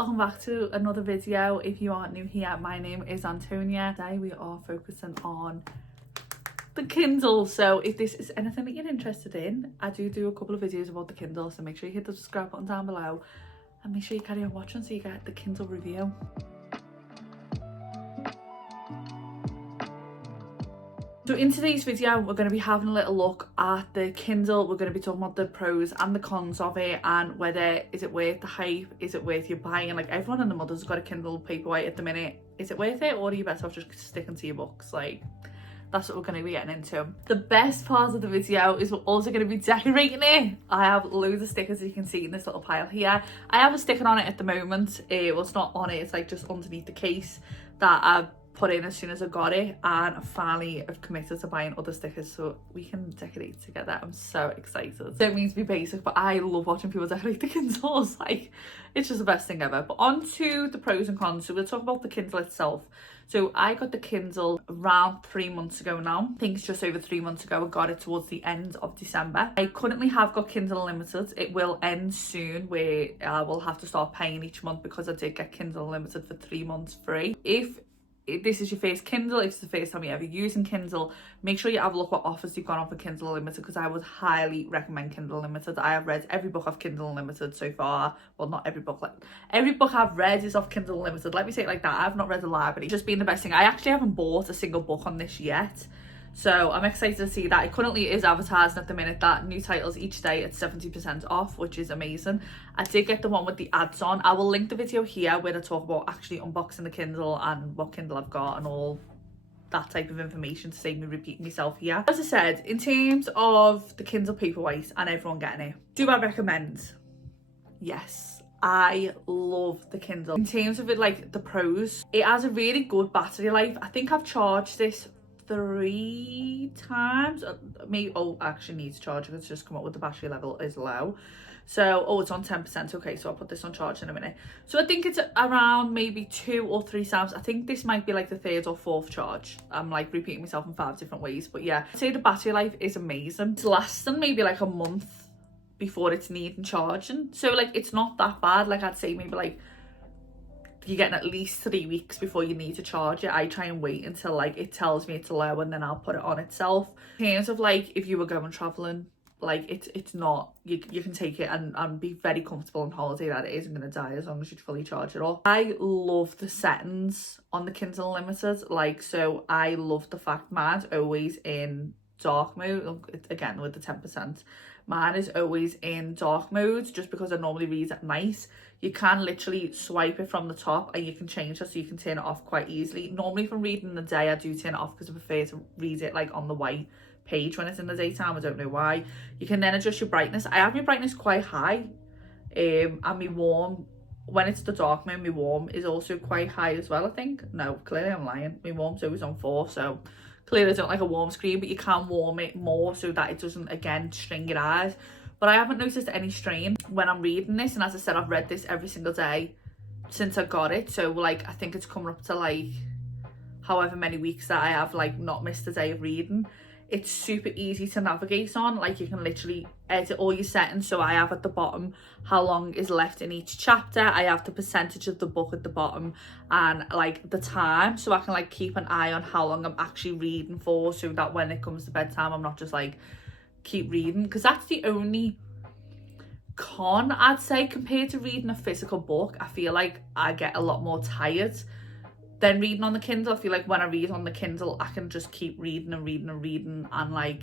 welcome back to another video. If you aren't new here, my name is Antonia. Today we are focusing on the Kindle. So if this is anything that you're interested in, I do a couple of videos about the Kindle, so make sure you hit the subscribe button down below and make sure you carry on watching so you get the Kindle review. So in today's video, we're going to be having a little look at the Kindle. We're going to be talking about the pros and the cons of it, and whether is it worth the hype, is it worth you buying? Like, everyone and the mother's got a Kindle Paperwhite at the minute. Is it worth it, or are you better off just sticking to your books? Like, that's what we're going to be getting into. The best part of the video is we're also going to be decorating it. I have loads of stickers, as you can see in this little pile here. I have a sticker on it at the moment. Well, it's not on it, it's like just underneath the case that I've put in as soon as I got it, and I finally have committed to buying other stickers so we can decorate together. I'm so excited. Don't mean to be basic, but I love watching people decorate the Kindles. Like, it's just the best thing ever. But on to the pros and cons. So we'll talk about the Kindle itself. So I got the Kindle around 3 months ago now. I think it's just over 3 months ago. I got it towards the end of December. I currently have got Kindle Unlimited. It will end soon, where I will have to start paying each month, because I did get Kindle Unlimited for 3 months free. If this is your first Kindle, if it's the first time you're ever using Kindle, make sure you have a look what offers you've got on for Kindle Unlimited, because I would highly recommend Kindle Unlimited. I have read every book off Kindle Unlimited so far. Well, not every book, like every book I've read is off Kindle Unlimited. Let me say it like that. I've not read the library. It's just been the best thing. I actually haven't bought a single book on this yet, so I'm excited to see that. It currently is advertising at the minute that new titles each day at 70% off, which is amazing. I did get the one with the ads on. I will link the video here where I talk about actually unboxing the Kindle and what Kindle I've got and all that type of information, to save me repeating myself here. As I said, in terms of the Kindle Paperwhite and everyone getting it, do I recommend? Yes. I love the Kindle. In terms of it, like the pros, it has a really good battery life. I think I've charged this 3 times. Maybe, oh, I actually need to charge it. It's just come up with the battery level is low. So, oh, it's on 10%. Okay, so I'll put this on charge in a minute. So I think it's around maybe 2 or 3 times. I think this might be like the 3rd or 4th charge. I'm like repeating myself in 5 different ways, but yeah, I'd say the battery life is amazing. It's lasting maybe like a month before it's needing charging. So like, it's not that bad. Like, I'd say maybe like you're getting at least 3 weeks before you need to charge it. I try and wait until like it tells me it's low, and then I'll put it on itself. In terms of like, if you were going traveling, like it's not, you can take it and be very comfortable on holiday that it isn't going to die as long as you fully charge it up. I love the settings on the Kindle Unlimited. Like, so I love the fact mine's always in dark mode. Again, with the 10%, mine is always in dark mode, just because I normally read at night. You can literally swipe it from the top and you can change it, so you can turn it off quite easily. Normally if I'm reading in the day, I do turn it off because I prefer to read it like on the white page when it's in the daytime. I don't know why. You can then adjust your brightness. I have my brightness quite high, and my warm, when it's the dark mode, my warm is also quite high as well, I think. No, clearly I'm lying. My warm's always on 4, so clearly I don't like a warm screen, but you can warm it more so that it doesn't, again, strain your eyes. But I haven't noticed any strain when I'm reading this, and as I said, I've read this every single day since I got it. So like, I think it's coming up to like however many weeks that I have like not missed a day of reading. It's super easy to navigate on. Like, you can literally edit all your settings. So I have at the bottom how long is left in each chapter. I have the percentage of the book at the bottom, and like the time, so I can like keep an eye on how long I'm actually reading for, so that when it comes to bedtime, I'm not just like keep reading. Because that's the only con, I'd say, compared to reading a physical book. I feel like I get a lot more tired than reading on the Kindle. I feel like when I read on the Kindle, I can just keep reading and reading and reading, and like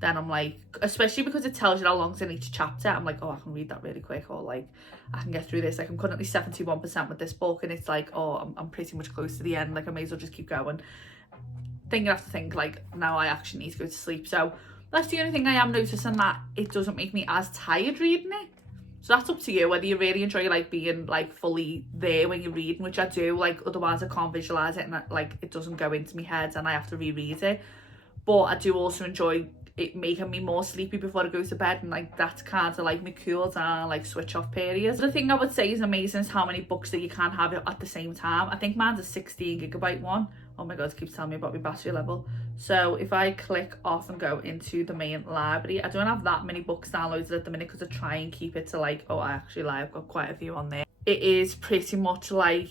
then I'm like, especially because it tells you how long's in each chapter, I'm like, oh, I can read that really quick, or like I can get through this. Like, I'm currently 71% with this book, and it's like, oh, I'm pretty much close to the end. Like, I may as well just keep going. Then you have to think like, now I actually need to go to sleep. So that's the only thing I am noticing, that it doesn't make me as tired reading it. So that's up to you, whether you really enjoy like being like fully there when you're reading, which I do. Like, otherwise I can't visualize it, and like it doesn't go into my head and I have to reread it. But I do also enjoy it making me more sleepy before I go to bed, and like that's kind of like my cool down, like switch off period. The thing I would say is amazing is how many books that you can have at the same time. I think mine's a 16GB one. Oh my god, it keeps telling me about my battery level. So if I click off and go into the main library, I don't have that many books downloaded at the minute because I try and keep it to like, oh, I actually lie, I've got quite a few on there. it is pretty much like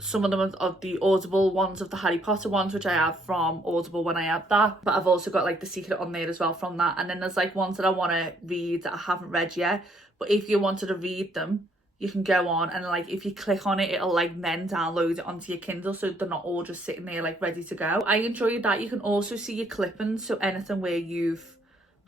some of them are the Audible ones of the Harry Potter ones, which I have from Audible when I had that, but I've also got like The Secret on there as well from that. And then there's like ones that I want to read that I haven't read yet, but if you wanted to read them, you can go on and like if you click on it, it'll like then download it onto your Kindle, so they're not all just sitting there like ready to go. I enjoyed that. You can also see your clippings, so anything where you've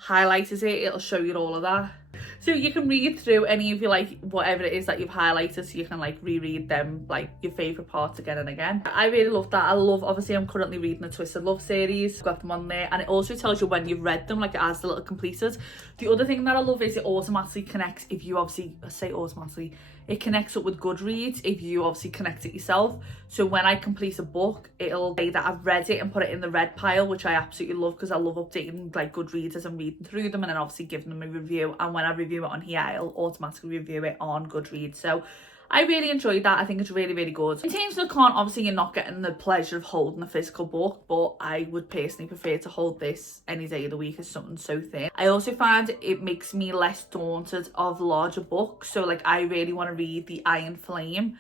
highlighted it, it'll show you all of that. So you can read through any of your like whatever it is that you've highlighted, so you can like reread them, like your favourite parts again and again. I really love that. I love, obviously I'm currently reading the Twisted Love series, got them on there, and it also tells you when you've read them, like it has the little completed. The other thing that I love is it automatically connects, if you obviously say automatically, it connects up with Goodreads if you obviously connect it yourself. So when I complete a book, it'll say that I've read it and put it in the read pile, which I absolutely love because I love updating like Goodreads as I'm reading through them, and then obviously giving them a review. And when I review it on here, it'll automatically review it on Goodreads. So I really enjoyed that. I think it's really, really good. In terms of the con, obviously you're not getting the pleasure of holding a physical book, but I would personally prefer to hold this any day of the week as something so thin. I also find it makes me less daunted of larger books. So like I really want to read The Iron Flame,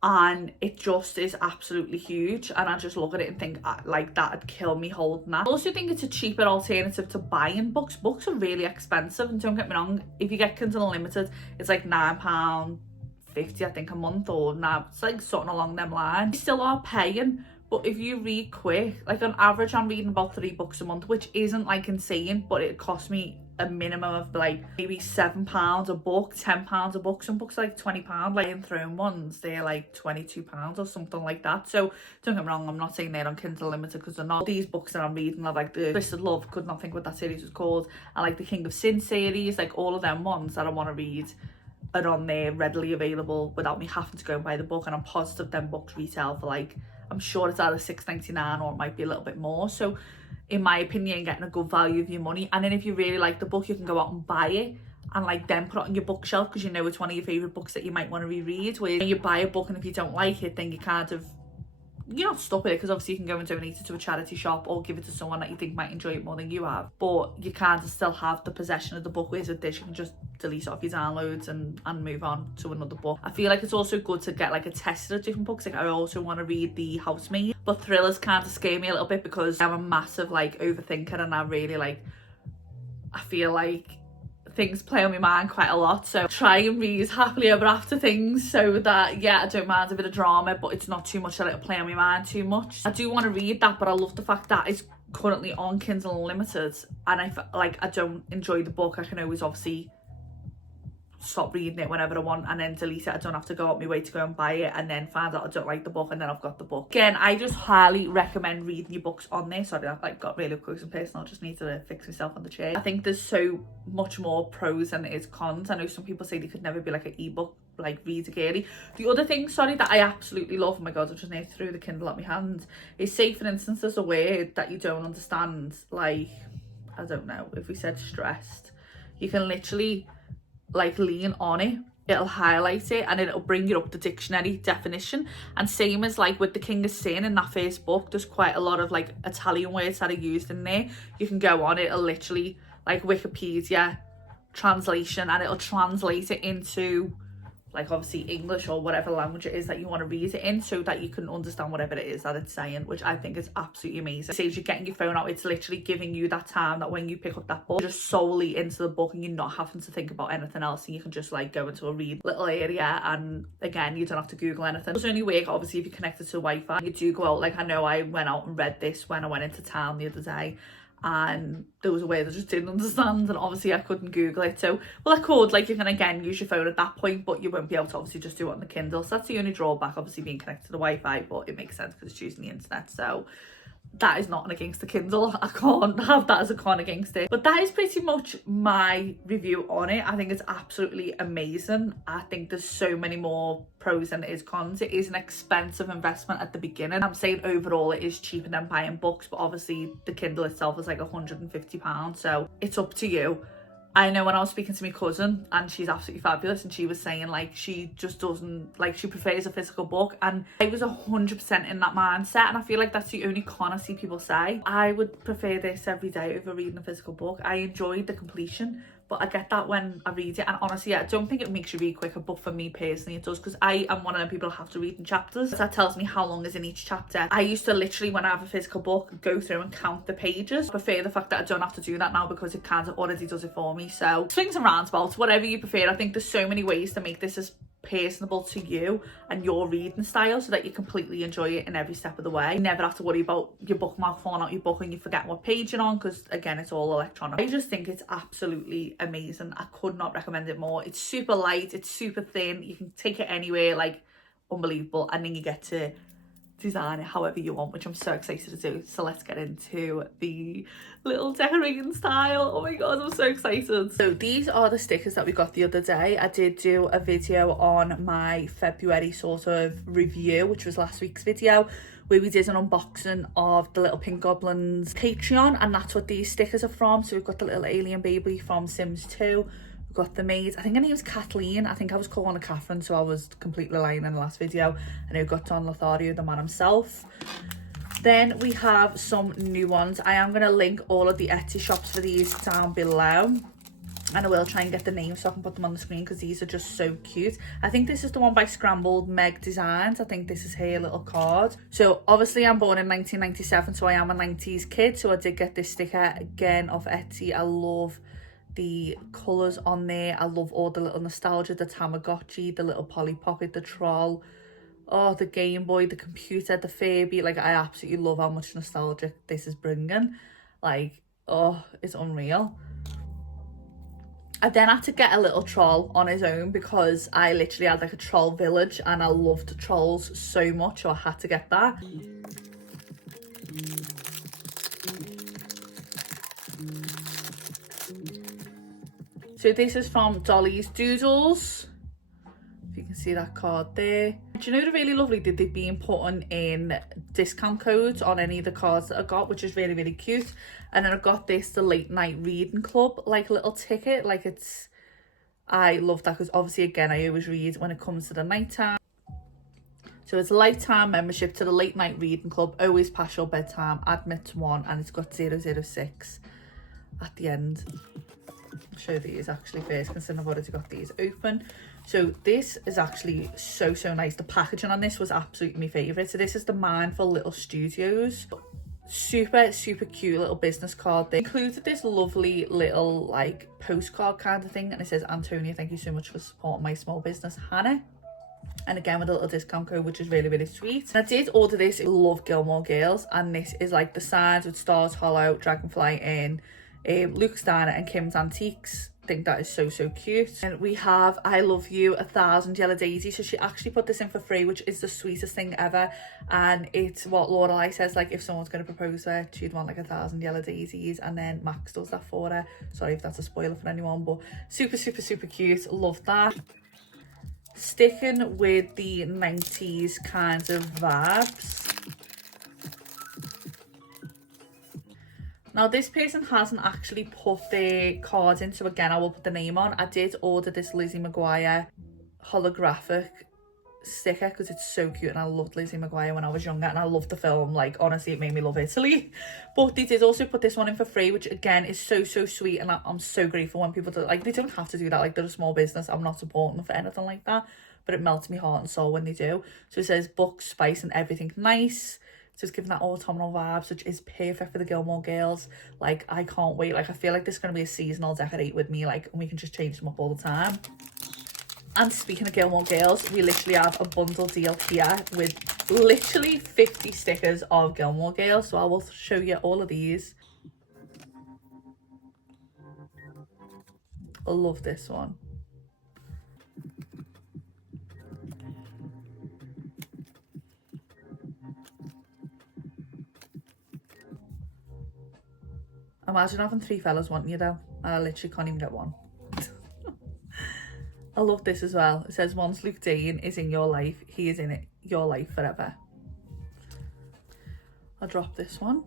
and it just is absolutely huge, and I just look at it and think like that'd kill me holding that. I also think it's a cheaper alternative to buying books. Books are really expensive, and don't get me wrong, if you get Kindle Unlimited, it's like £9.50 I think a month, or now it's like something along them lines. You still are paying, but if you read quick, like on average I'm reading about 3 books a month, which isn't like insane, but it costs me a minimum of like maybe £7 a book, £10 a book. Some books are like £20, like in Throne ones they're like £22 or something like that. So don't get me wrong, I'm not saying they're on Kindle Limited, because they're not. These books that I'm reading are like the Twisted Love, could not think what that series was called, and like the King of Sin series, like all of them ones that I want to read are on there readily available without me having to go and buy the book. And I'm positive them books retail for like, I'm sure it's either £6.99 or it might be a little bit more. So in my opinion, getting a good value of your money. And then if you really like the book, you can go out and buy it and like then put it on your bookshelf, because you know it's one of your favourite books that you might want to reread. Where you buy a book and if you don't like it, then you kind of, you're not stuck with it, because obviously you can go and donate it to a charity shop or give it to someone that you think might enjoy it more than you have, but you kind of still have the possession of the book. Whereas with this, you can just delete it off your downloads and move on to another book. I feel like it's also good to get like a test of different books. Like I also want to read The Housemaid, but thrillers kind of scare me a little bit because I'm a massive like overthinker, and I really like, I feel like things play on my mind quite a lot. So try and read happily ever after things, so that yeah, I don't mind a bit of drama, but it's not too much that it'll play on my mind too much. I do want to read that, but I love the fact that it's currently on Kindle Unlimited, and I don't enjoy the book, I can always obviously stop reading it whenever I want and then delete it. I don't have to go out my way to go and buy it and then find out I don't like the book and then I've got the book. Again, I just highly recommend reading your books on there. Sorry, I've like got really close and personal. I just need to fix myself on the chair. I think there's so much more pros than it is cons. I know some people say they could never be like an ebook like reader girly. The other thing, sorry, that I absolutely love, oh my god, I just need to throw the Kindle at my hand, is say for instance there's a word that you don't understand, like I don't know, if we said stressed, you can literally like lean on it, it'll highlight it and it'll bring you up the dictionary definition. And same as like with the King of Sin in that first book, there's quite a lot of like Italian words that are used in there. You can go on, it'll literally like Wikipedia translation and it'll translate it into like obviously English or whatever language it is that you want to read it in, so that you can understand whatever it is that it's saying, which I think is absolutely amazing. It saves you getting your phone out. It's literally giving you that time that when you pick up that book, you're just solely into the book and you're not having to think about anything else, and you can just like go into a read little area, and again, you don't have to Google anything. It does only work obviously if you're connected to Wi-Fi. You do go out, like I know I went out and read this when I went into town the other day, and there was a word I just didn't understand and obviously I couldn't Google it. So well, I could, like you can again use your phone at that point, but you won't be able to obviously just do it on the Kindle. So that's the only drawback, obviously being connected to the Wi-Fi, but it makes sense because it's using the internet. So that is not an against the Kindle. I can't have that as a con against it. But that is pretty much my review on it. I think it's absolutely amazing. I think there's so many more pros than it is cons. It is an expensive investment at the beginning. I'm saying overall it is cheaper than buying books, but obviously the Kindle itself is like £150, so it's up to you. I know when I was speaking to my cousin, and she's absolutely fabulous, and she was saying like she just doesn't, like she prefers a physical book, and I was 100% in that mindset, and I feel like that's the only con I see people say. I would prefer this every day over reading a physical book. I enjoyed the completion, but I get that when I read it. And honestly, I don't think it makes you read quicker, but for me personally it does, because I am one of the people who have to read in chapters. That tells me how long is in each chapter. I used to literally, when I have a physical book, go through and count the pages. I prefer the fact that I don't have to do that now, because it kind of already does it for me. So swings and roundabouts, whatever you prefer. I think there's so many ways to make this as personable to you and your reading style, so that you completely enjoy it in every step of the way. You never have to worry about your bookmark falling out your book and you forget what page you're on, because again, it's all electronic. I just think it's absolutely amazing. I could not recommend it more. It's super light, it's super thin, you can take it anywhere, like unbelievable. And then you get to design it however you want, which I'm so excited to do. So let's get into the little decorating style. Oh my god, I'm so excited. So these are the stickers that we got the other day. I did do a video on my February sort of review, which was last week's video, where we did an unboxing of the Little Pink Goblins Patreon, and that's what these stickers are from. So we've got the little alien baby from Sims 2, got the maid, I think her name was Kathleen, I think I was calling her Catherine, so I was completely lying in the last video. And we've got Don Lothario, the man himself. Then we have some new ones. I am going to link all of the Etsy shops for these down below, and I will try and get the names so I can put them on the screen, because these are just so cute. I think this is the one by Scrambled Meg Designs. I think this is her little card. So obviously I'm born in 1997, so I am a 90s kid, so I did get this sticker again off Etsy. I love the colours on there. I love all the little nostalgia, the Tamagotchi, the little Polly Pocket, the troll, oh, the Game Boy, the computer, the Furby. Like, I absolutely love how much nostalgia this is bringing. Like, oh, it's unreal. I then had to get a little troll on his own, because I literally had like a troll village and I loved trolls so much, so I had to get that. So this is from Dolly's Doodles. If you can see that card there. Do you know they're really lovely? They've been putting in discount codes on any of the cards that I got, which is really, really cute. And then I got this, the late night reading club, like little ticket. Like, it's, I love that, because obviously again, I always read when it comes to the night time. So it's a lifetime membership to the late night reading club, always past your bedtime, admit one, and it's got 006 at the end. I'll show these actually first, considering I've already got these open. So this is actually so nice. The packaging on this was absolutely my favourite. So this is the Mindful Little Studios. Super cute little business card. They included this lovely little like postcard kind of thing, and it says, Antonia, thank you so much for supporting my small business, Hannah. And again with a little discount code, which is really sweet. And I did order this. I love Gilmore Girls, and this is like the signs with Stars Hollow, Dragonfly Inn, Luke's Diner and Kim's Antiques. I think that is so cute. And we have I Love You 1,000 Yellow Daisies. So she actually put this in for free, which is the sweetest thing ever. And it's what Lorelai says, like, if someone's going to propose to her, she'd want like 1,000 yellow daisies, and then Max does that for her. Sorry if that's a spoiler for anyone, but super cute. Love that. Sticking with the 90s kind of vibes. Now this person hasn't actually put their cards in, so again I will put the name on. I did order this Lizzie McGuire holographic sticker because it's so cute, and I loved Lizzie McGuire when I was younger, and I loved the film. Like, honestly, it made me love Italy. But they did also put this one in for free, which again is so sweet, and I'm so grateful when people do, like, they don't have to do that. Like, they're a small business, I'm not supporting them for anything like that, but it melts my heart and soul when they do. So it says book, spice and everything nice. So it's giving that autumnal vibes, which is perfect for the Gilmore Girls. Like, I can't wait. Like, I feel like this is going to be a seasonal decorate with me, like, and we can just change them up all the time. And speaking of Gilmore Girls, we literally have a bundle deal here with literally 50 stickers of Gilmore Girls. So I will show you all of these. I love this one. Imagine having 3 fellas wanting you though. I literally can't even get one. I love this as well. It says, once Luke Dane is in your life, he is in it, your life forever. I'll drop this one.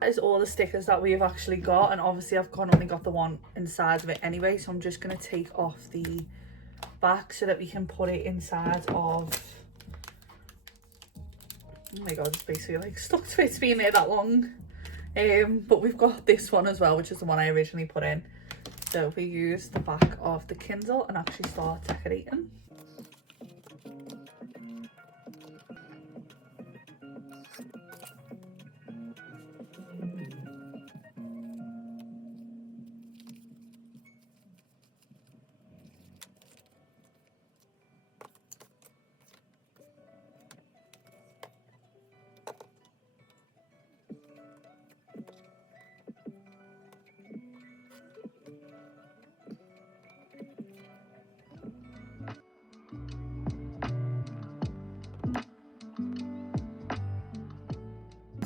That is all the stickers that we've actually got, and obviously I've only got the one inside of it anyway, so I'm just going to take off the back so that we can put it inside of... Oh my god, it's basically like stuck to it. It's been there that long. But we've got this one as well, which is the one I originally put in. So we use the back of the Kindle and actually start decorating.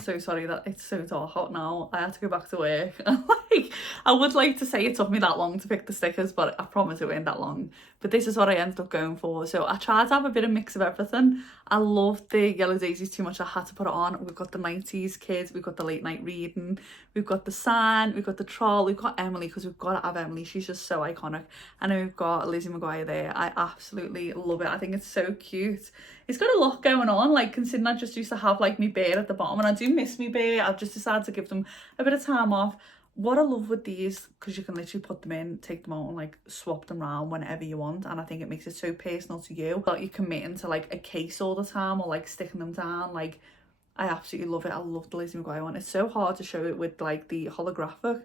So sorry that it's so dark out now. I had to go back to work. Like, I would like to say it took me that long to pick the stickers, but I promise it wasn't that long. But this is what I ended up going for. So I tried to have a bit of mix of everything. I loved the Yellow Daisies too much. I had to put it on. We've got the 90s kids, we've got the late night reading, we've got the San, we've got the Troll, we've got Emily, because we've got to have Emily. She's just so iconic. And then we've got Lizzie McGuire there. I absolutely love it. I think it's so cute. It's got a lot going on, like considering I just used to have like my bear at the bottom, and I do miss me bear. I've just decided to give them a bit of time off. What I love with these, because you can literally put them in, take them out and like swap them around whenever you want, and I think it makes it so personal to you that you commit into like a case all the time or like sticking them down. Like, I absolutely love it. I love the Lizzie McGuire one. It's so hard to show it with like the holographic,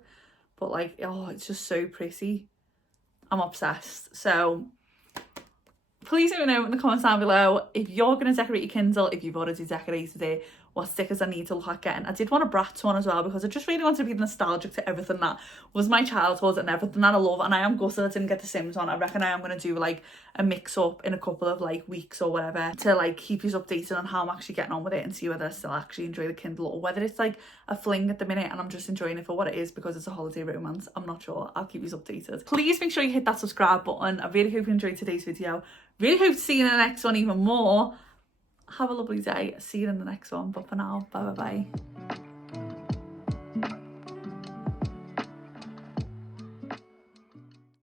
but like, oh, it's just so pretty. I'm obsessed. So please let me know in the comments down below if you're going to decorate your Kindle, if you've already decorated it, what stickers I need to look at getting. I did want a Bratz one as well, because I just really wanted to be nostalgic to everything that was my childhood and everything that I love. And I am gutted I didn't get the Sims one. I reckon I am going to do like a mix up in a couple of like weeks or whatever to like keep you updated on how I'm actually getting on with it and see whether I still actually enjoy the Kindle or whether it's like a fling at the minute and I'm just enjoying it for what it is because it's a holiday romance. I'm not sure. I'll keep you updated. Please make sure you hit that subscribe button. I really hope you enjoyed today's video. Really hope to see you in the next one even more. Have a lovely day. See you in the next one. But for now, bye bye bye.